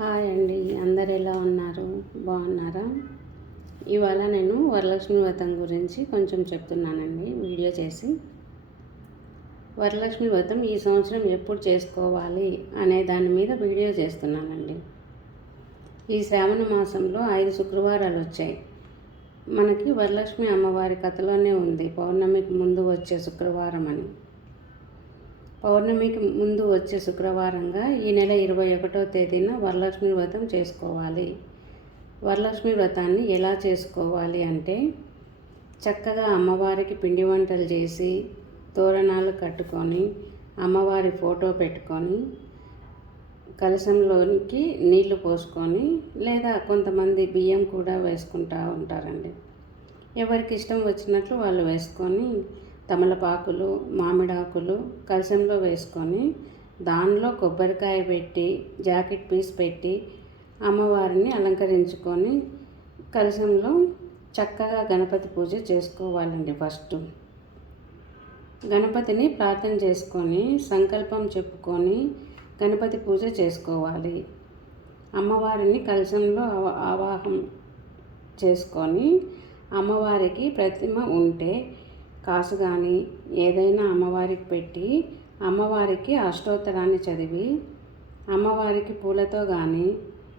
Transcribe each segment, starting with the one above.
Hi అండి, అందరు ఎలా ఉన్నారు? బాగున్నారా? ఇవాళ నేను వరలక్ష్మి వ్రతం గురించి కొంచెం చెప్తున్నానండి వీడియో చేసి. వరలక్ష్మి వ్రతం ఈ సంవత్సరం ఎప్పుడు చేసుకోవాలి అనే దాని మీద వీడియో చేస్తున్నానండి. ఈ శ్రావణ మాసంలో 5 శుక్రవారాలు వచ్చాయి. మనకి వరలక్ష్మి అమ్మవారి కథలోనే ఉంది పౌర్ణమికి ముందు వచ్చే శుక్రవారం అని. పౌర్ణమికి ముందు వచ్చే శుక్రవారంగా ఈ నెల 21వ తేదీన వరలక్ష్మి వ్రతం చేసుకోవాలి. వరలక్ష్మి వ్రతాన్ని ఎలా చేసుకోవాలి అంటే, చక్కగా అమ్మవారికి పిండి వంటలు చేసి తోరణాలు కట్టుకొని అమ్మవారి ఫోటో పెట్టుకొని కలశంలోనికి నీళ్లు పోసుకొని, లేదా కొంతమంది బియ్యం కూడా వేసుకుంటూ ఉంటారండి. ఎవరికి ఇష్టం వచ్చినట్లు వాళ్ళు వేసుకొని తమలపాకులు, మామిడాకులు కలశంలో వేసుకొని దానిలో కొబ్బరికాయ పెట్టి జాకెట్ పీస్ పెట్టి అమ్మవారిని అలంకరించుకొని కలశంలో చక్కగా గణపతి పూజ చేసుకోవాలండి. ఫస్ట్ గణపతిని ప్రార్థన చేసుకొని సంకల్పం చెప్పుకొని గణపతి పూజ చేసుకోవాలి. అమ్మవారిని కలశంలో ఆవాహం చేసుకొని అమ్మవారికి ప్రతిమ ఉంటే కాసు కానీ ఏదైనా అమ్మవారికి పెట్టి అమ్మవారికి అష్టోత్తరాన్ని చదివి అమ్మవారికి పూలతో కానీ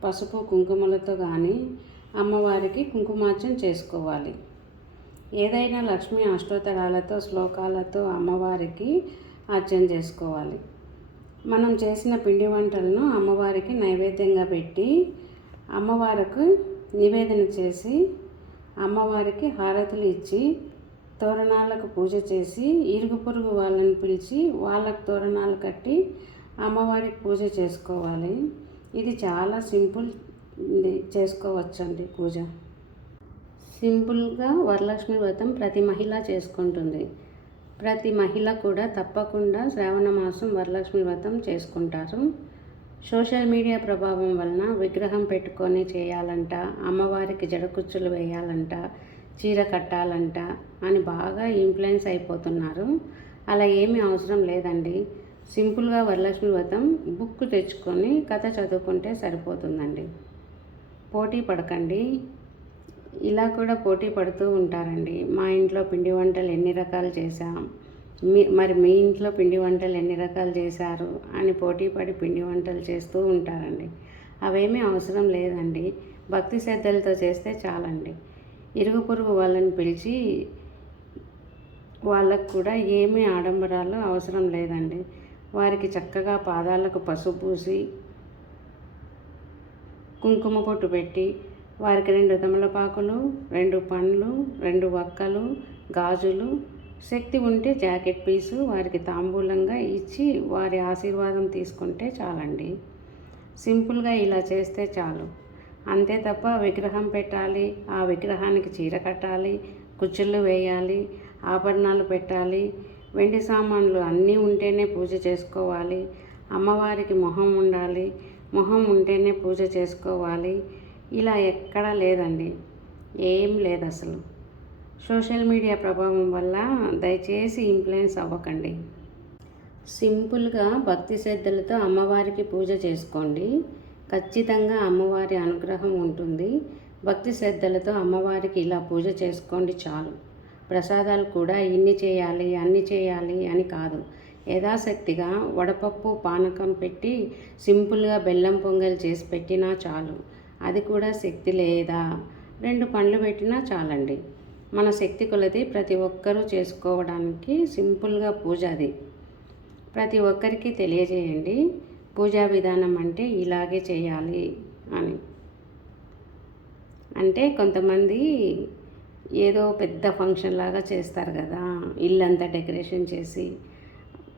పసుపు కుంకుమలతో కానీ అమ్మవారికి కుంకుమార్చన చేసుకోవాలి. ఏదైనా లక్ష్మీ అష్టోత్తరాలతో శ్లోకాలతో అమ్మవారికి అర్చన చేసుకోవాలి. మనం చేసిన పిండి వంటలను అమ్మవారికి నైవేద్యంగా పెట్టి అమ్మవారికి నివేదన చేసి అమ్మవారికి హారతులు ఇచ్చి తోరణాలకు పూజ చేసి ఇరుగు పొరుగు వాళ్ళని పిలిచి వాళ్ళకు తోరణాలు కట్టి అమ్మవారికి పూజ చేసుకోవాలి. ఇది చాలా సింపుల్ చేసుకోవచ్చండి పూజ. సింపుల్గా వరలక్ష్మి వ్రతం ప్రతి మహిళ చేసుకుంటుంది. ప్రతి మహిళ కూడా తప్పకుండా శ్రావణ మాసం వరలక్ష్మి వ్రతం చేసుకుంటారు. సోషల్ మీడియా ప్రభావం వలన విగ్రహం పెట్టుకొని చేయాలంట, అమ్మవారికి జడకుచ్చులు వేయాలంట, చీర కట్టాలంట అని బాగా ఇన్ఫ్లుయెన్స్ అయిపోతున్నారు. అలా ఏమీ అవసరం లేదండి. సింపుల్గా వరలక్ష్మి వ్రతం బుక్ తెచ్చుకొని కథ చదువుకుంటే సరిపోతుందండి. పోటీ పడకండి. ఇలా కూడా పోటీ పడుతూ ఉంటారండి. మా ఇంట్లో పిండి వంటలు ఎన్ని రకాలు చేశాం, మరి మీ ఇంట్లో పిండి వంటలు ఎన్ని రకాలు చేశారు అని పోటీ పడి పిండి వంటలు చేస్తూ ఉంటారండి. అవేమీ అవసరం లేదండి. భక్తి శ్రద్ధలతో చేస్తే చాలండి. ఇరుగు పొరుగు వాళ్ళని పిలిచి వాళ్ళకు కూడా ఏమీ ఆడంబరాలు అవసరం లేదండి. వారికి చక్కగా పాదాలకు పసుపు పూసి కుంకుమ పొట్టు పెట్టి వారికి 2 తమలపాకులు, 2 పండ్లు, 2 వక్కలు, గాజులు, శక్తి ఉంటే జాకెట్ పీసు వారికి తాంబూలంగా ఇచ్చి వారి ఆశీర్వాదం తీసుకుంటే చాలండి. సింపుల్గా ఇలా చేస్తే చాలు. అంతే తప్ప విగ్రహం పెట్టాలి, ఆ విగ్రహానికి చీర కట్టాలి, కుచ్చుళ్ళు వేయాలి, ఆభరణాలు పెట్టాలి, వెండి సామాన్లు అన్నీ ఉంటేనే పూజ చేసుకోవాలి, అమ్మవారికి మొహం ఉండాలి, మొహం ఉంటేనే పూజ చేసుకోవాలి, ఇలా ఎక్కడా లేదండి. ఏం లేదు అసలు. సోషల్ మీడియా ప్రభావం వల్ల దయచేసి ఇన్ఫ్లుయెన్స్ అవ్వకండి. సింపుల్గా భక్తి శ్రద్ధలతో అమ్మవారికి పూజ చేసుకోండి. ఖచ్చితంగా అమ్మవారి అనుగ్రహం ఉంటుంది. భక్తి శ్రద్ధలతో అమ్మవారికి ఇలా పూజ చేసుకోండి చాలు. ప్రసాదాలు కూడా ఇన్ని చేయాలి అన్ని చేయాలి అని కాదు. యథాశక్తిగా వడపప్పు పానకం పెట్టి సింపుల్గా బెల్లం పొంగల్ చేసి పెట్టినా చాలు. అది కూడా శక్తి లేదా 2 పండ్లు పెట్టినా చాలండి. మన శక్తి కొలది ప్రతి ఒక్కరూ చేసుకోవడానికి సింపుల్గా పూజ అది. ప్రతి ఒక్కరికి తెలియజేయండి పూజా విధానం అంటే ఇలాగే చేయాలి అని. అంటే కొంతమంది ఏదో పెద్ద ఫంక్షన్ లాగా చేస్తారు కదా, ఇల్లంతా డెకరేషన్ చేసి.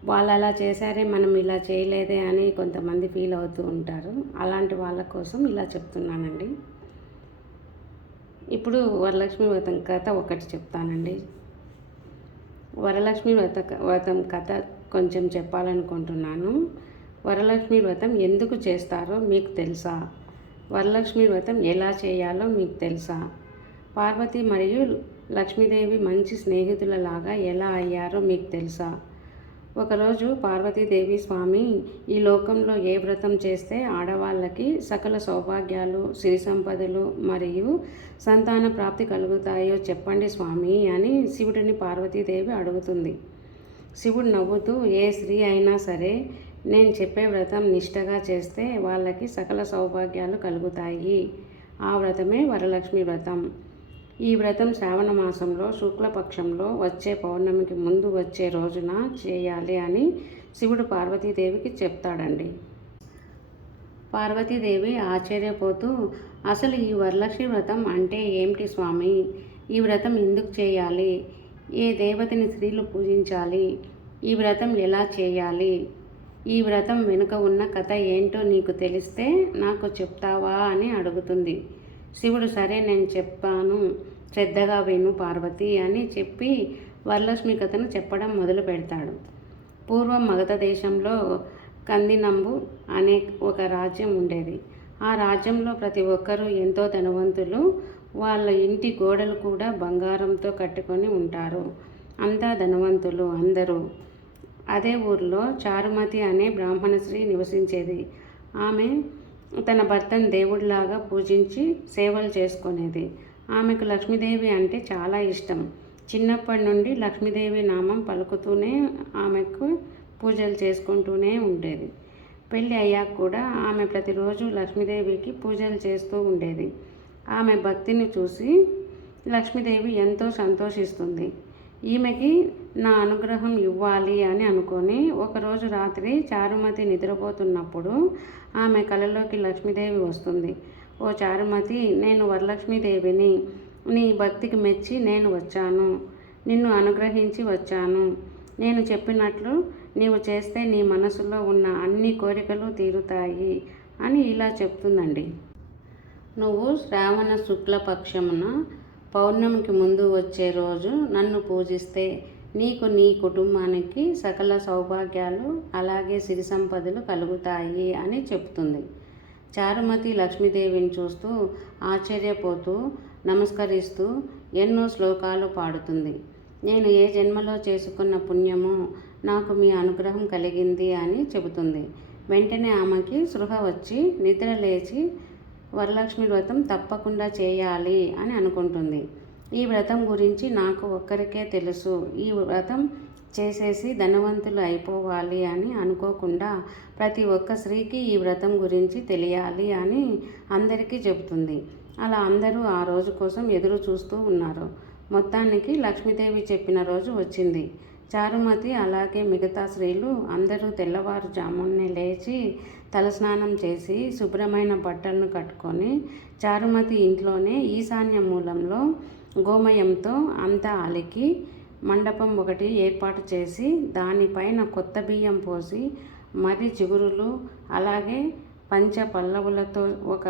వాళ్ళు అలా చేశారే మనం ఇలా చేయలేదే అని కొంతమంది ఫీల్ అవుతూ ఉంటారు. అలాంటి వాళ్ళ కోసం ఇలా చెప్తున్నానండి. ఇప్పుడు వరలక్ష్మి వ్రతం కథ ఒకటి చెప్తానండి. వరలక్ష్మి వ్రతం కథ కొంచెం చెప్పాలనుకుంటున్నాను. వరలక్ష్మి వ్రతం ఎందుకు చేస్తారో మీకు తెలుసా? వరలక్ష్మి వ్రతం ఎలా చేయాలో మీకు తెలుసా? పార్వతి మరియు లక్ష్మీదేవి మంచి స్నేహితులలాగా ఎలా అయ్యారో మీకు తెలుసా? ఒకరోజు పార్వతీదేవి, స్వామి, ఈ లోకంలో ఏ వ్రతం చేస్తే ఆడవాళ్ళకి సకల సౌభాగ్యాలు, సిరి సంపదలు మరియు సంతాన ప్రాప్తి కలుగుతాయో చెప్పండి స్వామి అని శివుడిని పార్వతీదేవి అడుగుతుంది. శివుడు నవ్వుతూ, ఏ స్త్రీ అయినా సరే నేను చెప్పే వ్రతం నిష్టగా చేస్తే వాళ్ళకి సకల సౌభాగ్యాలు కలుగుతాయి. ఆ వ్రతమే వరలక్ష్మి వ్రతం. ఈ వ్రతం శ్రావణ మాసంలో శుక్లపక్షంలో వచ్చే పౌర్ణమికి ముందు వచ్చే రోజున చేయాలి అని శివుడు పార్వతీదేవికి చెప్తాడండి. పార్వతీదేవి ఆశ్చర్యపోతూ, అసలు ఈ వరలక్ష్మి వ్రతం అంటే ఏమిటి స్వామి? ఈ వ్రతం ఎందుకు చేయాలి? ఏ దేవతని స్త్రీలు పూజించాలి? ఈ వ్రతం ఎలా చేయాలి? ఈ వ్రతం వెనుక ఉన్న కథ ఏంటో నీకు తెలిస్తే నాకు చెప్తావా అని అడుగుతుంది. శివుడు, సరే నేను చెప్పాను, శ్రద్ధగా విను పార్వతి అని చెప్పి వరలక్ష్మి కథను చెప్పడం మొదలు పెడతాడు. పూర్వం మగధ దేశంలో కందినంబు అనే ఒక రాజ్యం ఉండేది. ఆ రాజ్యంలో ప్రతి ఒక్కరూ ఎంతో ధనవంతులు. వాళ్ళ ఇంటి గోడలు కూడా బంగారంతో కట్టుకొని ఉంటారు. అంతా ధనవంతులు అందరూ. అదే ఊర్లో చారుమతి అనే బ్రాహ్మణ స్త్రీ నివసించేది. ఆమె తన భర్తను దేవుడిలాగా పూజించి సేవలు చేసుకునేది. ఆమెకు లక్ష్మీదేవి అంటే చాలా ఇష్టం. చిన్నప్పటి నుండి లక్ష్మీదేవి నామం పలుకుతూనే ఆమెకు పూజలు చేసుకుంటూనే ఉండేది. పెళ్ళి అయ్యాక కూడా ఆమె ప్రతిరోజు లక్ష్మీదేవికి పూజలు చేస్తూ ఉండేది. ఆమె భక్తిని చూసి లక్ష్మీదేవి ఎంతో సంతోషిస్తుంది. ఈమెకి నా అనుగ్రహం ఇవ్వాలి అని అనుకొని ఒకరోజు రాత్రి చారుమతి నిద్రపోతున్నప్పుడు ఆమె కలలోకి లక్ష్మీదేవి వస్తుంది. ఓ చారుమతి, నేను వరలక్ష్మీదేవిని. నీ భక్తికి మెచ్చి నేను వచ్చాను. నిన్ను అనుగ్రహించి వచ్చాను. నేను చెప్పినట్లు నీవు చేస్తే నీ మనసులో ఉన్న అన్ని కోరికలు తీరుతాయి అని ఇలా చెప్తుందండి. నువ్వు శ్రావణ శుక్లపక్షమున పౌర్ణమికి ముందు వచ్చే రోజు నన్ను పూజిస్తే నీకు, నీ కుటుంబానికి సకల సౌభాగ్యాలు అలాగే సిరి సంపదలు కలుగుతాయి అని చెప్తుంది. చారుమతి లక్ష్మీదేవిని చూస్తూ ఆశ్చర్యపోతూ నమస్కరిస్తూ ఎన్నో శ్లోకాలు పాడుతుంది. నేను ఏ జన్మలో చేసుకున్న పుణ్యమో నాకు మీ అనుగ్రహం కలిగింది అని చెబుతుంది. వెంటనే ఆమెకి స్పృహ వచ్చి నిద్ర లేచి వరలక్ష్మి వ్రతం తప్పకుండా చేయాలి అని అనుకుంటుంది. ఈ వ్రతం గురించి నాకు ఒక్కరికే తెలుసు. ఈ వ్రతం చేసేసి ధనవంతులు అయిపోవాలి అని అనుకోకుండా ప్రతి ఒక్క స్త్రీకి ఈ వ్రతం గురించి తెలియాలి అని అందరికీ చెబుతుంది. అలా అందరూ ఆ రోజు కోసం ఎదురు చూస్తూ ఉన్నారు. మొత్తానికి లక్ష్మీదేవి చెప్పిన రోజు వచ్చింది. చారుమతి అలాగే మిగతా స్త్రీలు అందరూ తెల్లవారుజామునే లేచి తలస్నానం చేసి శుభ్రమైన బట్టలను కట్టుకొని చారుమతి ఇంట్లోనే ఈశాన్య మూలంలో గోమయంతో అంతా అలికి మండపం ఒకటి ఏర్పాటు చేసి దానిపైన కొత్త బియ్యం పోసి మరి చిగురులు అలాగే పంచ పల్లవులతో ఒక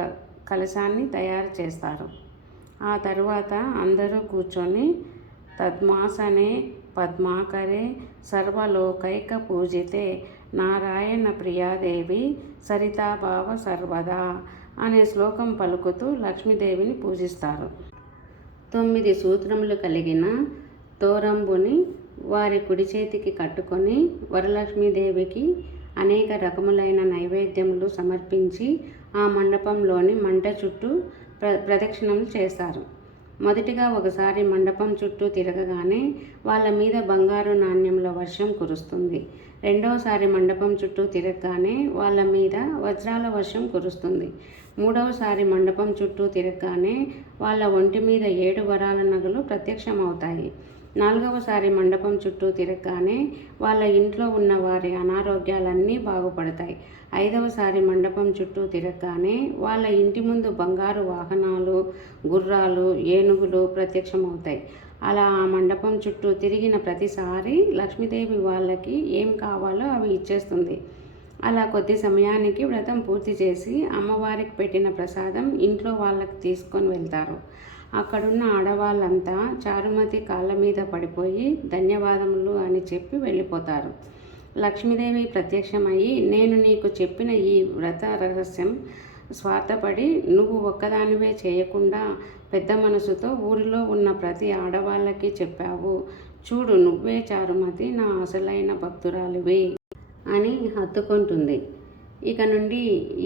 కలశాన్ని తయారు చేస్తారు. ఆ తరువాత అందరూ కూర్చొని తద్మాసనే పద్మాకరే సర్వలోకైక పూజితే నారాయణ ప్రియాదేవి సరితాభావ సర్వదా అనే శ్లోకం పలుకుతూ లక్ష్మీదేవిని పూజిస్తారు. 9 సూత్రములు కలిగిన తోరంబుని వారి కుడి చేతికి కట్టుకొని వరలక్ష్మీదేవికి అనేక రకములైన నైవేద్యములు సమర్పించి ఆ మండపంలోని మంట చుట్టూ ప్రదక్షిణలు చేస్తారు. మొదటిగా ఒకసారి మండపం చుట్టూ తిరగగానే వాళ్ళ మీద బంగారు నాణ్యముల వర్షం కురుస్తుంది. రెండవసారి మండపం చుట్టూ తిరగగానే వాళ్ళ మీద వజ్రాల వర్షం కురుస్తుంది. మూడవసారి మండపం చుట్టూ తిరగగానే వాళ్ళ ఒంటి మీద 7 వరాల నగలు ప్రత్యక్షమవుతాయి. 4వసారి మండపం చుట్టూ తిరగగానే వాళ్ళ ఇంట్లో ఉన్న వారి అనారోగ్యాలన్నీ బాగుపడతాయి. 5వసారి మండపం చుట్టూ తిరగగానే వాళ్ళ ఇంటి ముందు బంగారు వాహనాలు, గుర్రాలు, ఏనుగులు ప్రత్యక్షమవుతాయి. అలా ఆ మండపం చుట్టూ తిరిగిన ప్రతిసారి లక్ష్మీదేవి వాళ్ళకి ఏం కావాలో అవి ఇచ్చేస్తుంది. అలా కొద్ది సమయానికి వ్రతం పూర్తి చేసి అమ్మవారికి పెట్టిన ప్రసాదం ఇంట్లో వాళ్ళకి తీసుకొని వెళ్తారు. అక్కడున్న ఆడవాళ్ళంతా చారుమతి కాళ్ళ మీద పడిపోయి ధన్యవాదములు అని చెప్పి వెళ్ళిపోతారు. లక్ష్మీదేవి ప్రత్యక్షమయ్యి, నేను నీకు చెప్పిన ఈ వ్రత రహస్యం స్వార్థపడి నువ్వు ఒక్కదానివే చేయకుండా పెద్ద మనసుతో ఊరిలో ఉన్న ప్రతి ఆడవాళ్ళకి చెప్పావు. చూడు నువ్వే చారుమతి నా అసలైన భక్తురాలివి అని హత్తుకుంటుంది. ఇక నుండి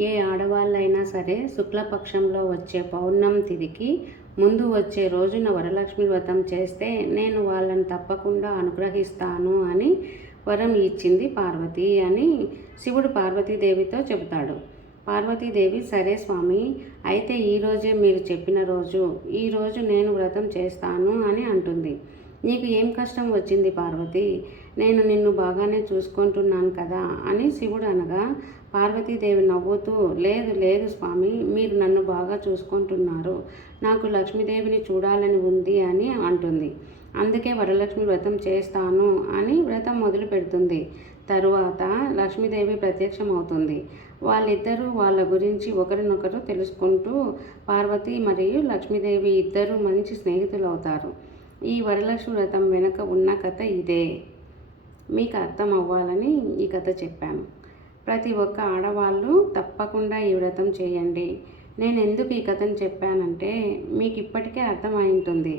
ఏ ఆడవాళ్ళైనా సరే శుక్లపక్షంలో వచ్చే పౌర్ణమి తిథికి ముందు వచ్చే రోజున వరలక్ష్మి వ్రతం చేస్తే నేను వాళ్ళని తప్పకుండా అనుగ్రహిస్తాను అని వరం ఇచ్చింది పార్వతి అని శివుడు పార్వతీదేవితో చెబుతాడు. పార్వతీదేవి సరే స్వామి, అయితే ఈరోజే మీరు చెప్పిన రోజు, ఈరోజు నేను వ్రతం చేస్తాను అని అంటుంది. నీకు ఏం కష్టం వచ్చింది పార్వతి? నేను నిన్ను బాగానే చూసుకుంటున్నాను కదా అని శివుడు అనగా పార్వతీదేవి నవ్వుతూ లేదు లేదు స్వామి, మీరు నన్ను బాగా చూసుకుంటున్నారు, నాకు లక్ష్మీదేవిని చూడాలని ఉంది అని అంటుంది. అందుకే వరలక్ష్మి వ్రతం చేస్తాను అని వ్రతం మొదలు పెడుతుంది. తరువాత లక్ష్మీదేవి ప్రత్యక్షమవుతుంది. వాళ్ళిద్దరూ వాళ్ళ గురించి ఒకరినొకరు తెలుసుకుంటూ పార్వతి మరియు లక్ష్మీదేవి ఇద్దరూ మంచి స్నేహితులు అవుతారు. ఈ వరలక్ష్మి వ్రతం వెనుక ఉన్న కథ ఇదే. మీకు అర్థం అవ్వాలని ఈ కథ చెప్పాను. ప్రతి ఒక్క ఆడవాళ్ళు తప్పకుండా ఈ వ్రతం చేయండి. నేను ఎందుకు ఈ కథను చెప్పానంటే మీకు ఇప్పటికే అర్థమై ఉంటుంది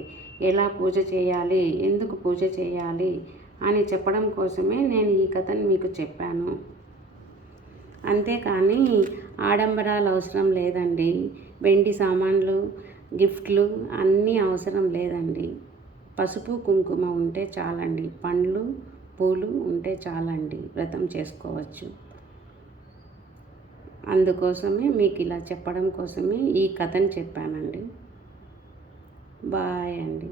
ఎలా పూజ చేయాలి, ఎందుకు పూజ చేయాలి అని చెప్పడం కోసమే నేను ఈ కథను మీకు చెప్పాను. అంతేకాని ఆడంబరాలు అవసరం లేదండి, వెండి సామాన్లు, గిఫ్ట్లు అన్నీ అవసరం లేదండి. పసుపు కుంకుమ ఉంటే చాలండి, పండ్లు పూలు ఉంటే చాలండి, వ్రతం చేసుకోవచ్చు. అందుకోసమే మీకు ఇలా చెప్పడం కోసమే ఈ కథను చెప్పానండి. బాయ్ అండి.